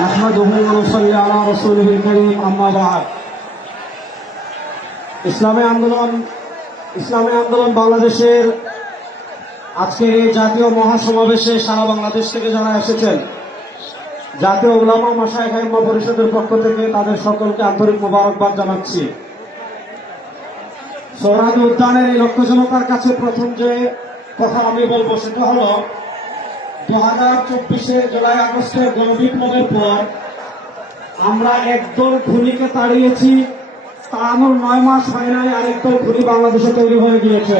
নাহমাদুহু ওয়া নুসাল্লি আলা রাসূলিহিল কারীম, আম্মা বা'দ। ইসলামী আন্দোলন বাংলাদেশের আজকের এই জাতীয় মহাসমাবেশে সারা বাংলাদেশ থেকে যারা এসেছেন, জাতীয় উলামা মাশায়েখ আইম্মা পরিষদের পক্ষ থেকে তাদের সকলকে আন্তরিক মোবারকবাদ জানাচ্ছি। সোহরাওয়ার্দী উদ্যানের এই লক্ষ জনতার কাছে প্রথম যে কথা আমি বলবো সেটা হলো 2024 জুলাই আগস্টের গণবিপ্লবের পর আমরা একদল খুনিকে তাড়িয়েছি, তাড়ানোর 9 মাস হয় নাই আরেকদল খুনি বাংলাদেশে তৈরি হয়ে গিয়েছে।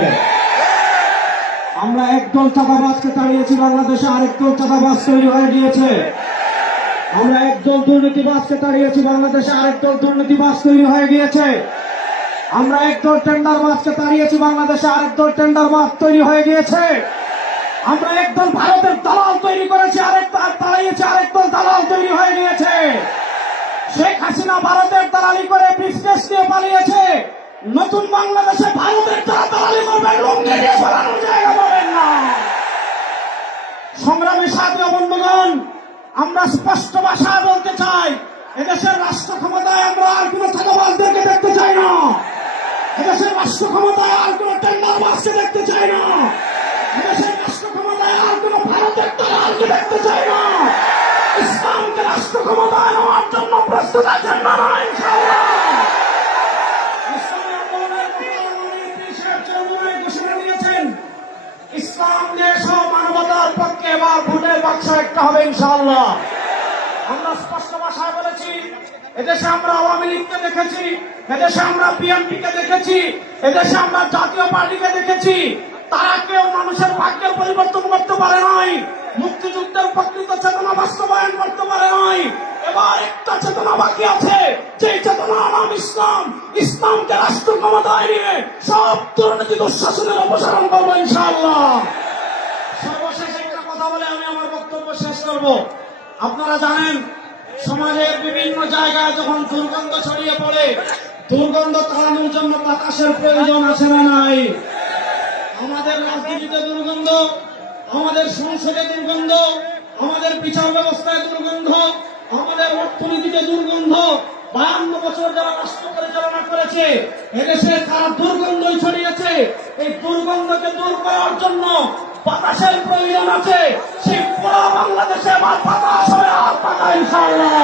আমরা একদল চাঁদাবাজকে তাড়িয়েছি, বাংলাদেশে আরেকদল চাঁদাবাজ তৈরি হয়ে গিয়েছে। আমরা একদল দুর্নীতিবাজকে তাড়িয়েছি, বাংলাদেশে আরেকদল দুর্নীতিবাজ তৈরি হয়ে গিয়েছে। আমরা একদল টেন্ডারবাজকে তাড়িয়েছি, বাংলাদেশে আরেকদল টেন্ডারবাজ তৈরি হয়ে গিয়েছে। আমরা একদল ভারতের দালাল তৈরি করেছি, তাড়িয়েছি আরেকদল দালাল তৈরি হয়ে গিয়েছে। শেখ হাসিনা ভারতের দালালি করে বিজনেস নিয়ে পালিয়েছে। নতুন বাংলাদেশে ভারতের যারা দালালি করবেন লুঙ্গি দিয়ে পালানোর জায়গা পাবেন না। সংগ্রামী সাথী ও বন্ধুগণ, আমরা স্পষ্ট ভাষায় বলতে চাই, এদেশের রাষ্ট্র ক্ষমতায় আমরা আর কোন চাঁদাবাজদেরকে দেখতে চাই না। এদেশের রাষ্ট্র ক্ষমতায় আর কোন টেন্ডারবাজকে দেখতে চাই না। এদেশের রাষ্ট্র ক্ষমতায় আর কোন ভারতের দালালকে দেখতে চাই না। ইসলামকে রাষ্ট্র ক্ষমতায় নেওয়ার জন্য প্রস্তুত আছেন না ইনশাআল্লাহ? ইসলামী আন্দোলনের ঘোষণা দিয়েছেন, ইসলাম দেশ ও মানবতার পক্ষে এবার ভোটের বাক্স একটা হবে ইনশাআল্লাহ। আমরা স্পষ্ট ভাষায় বলেছি, এদেশে আমরা আওয়ামী লীগকে দেখেছি, এদেশে আমরা বিএনপিকে দেখেছি, এদেশে আমরা জাতীয় পার্টিকে দেখেছি, তারা কেউ মানুষের ভাগ্যের পরিবর্তন করতে পারে নাই, মুক্তিযুদ্ধের প্রকৃত চেতনা বাস্তবায়ন করতে পারে নাই। এবার একটা চেতনা বাকি আছে, যে চেতনা নাম ইসলাম। ইসলামকে রাষ্ট্র ক্ষমতায় নিয়ে সব দুর্নীতি দুঃশাসনের অপসারণ করবো ইনশাআল্লাহ। সর্বশেষ একটা কথা বলে আমি আমার বক্তব্য শেষ করব। আপনারা জানেন, সমাজের বিভিন্ন জায়গায় যখন দুর্গন্ধ ছড়িয়ে পড়ে, দুর্গন্ধ তাড়ানোর জন্য বাতাসের প্রয়োজন আছে না নাই? আমাদের রাজনীতিতে দুর্গন্ধ, আমাদের সংসদে দুর্গন্ধ, আমাদের বিচার ব্যবস্থায় দুর্গন্ধ, আমাদের অর্থনীতিতে দুর্গন্ধ। 52 বছর যারা রাষ্ট্র পরিচালনা করেছে এদেশে তারা দুর্গন্ধই ছড়িয়েছে। এই দুর্গন্ধকে দূর করার জন্য বাতাসের প্রয়োজন আছে। সেই পুরো বাংলাদেশে আবার বাতাস হবে, আর পাকা ইনশাআল্লাহ।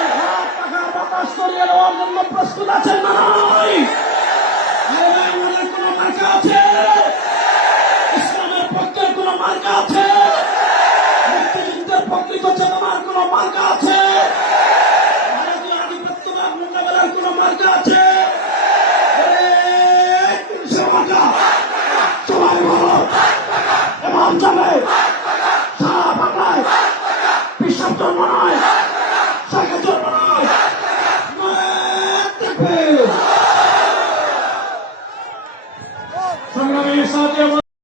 এই হাত পাকা বাতাস ছড়িয়ে দেওয়ার জন্য প্রস্তুত আছেন না নাই?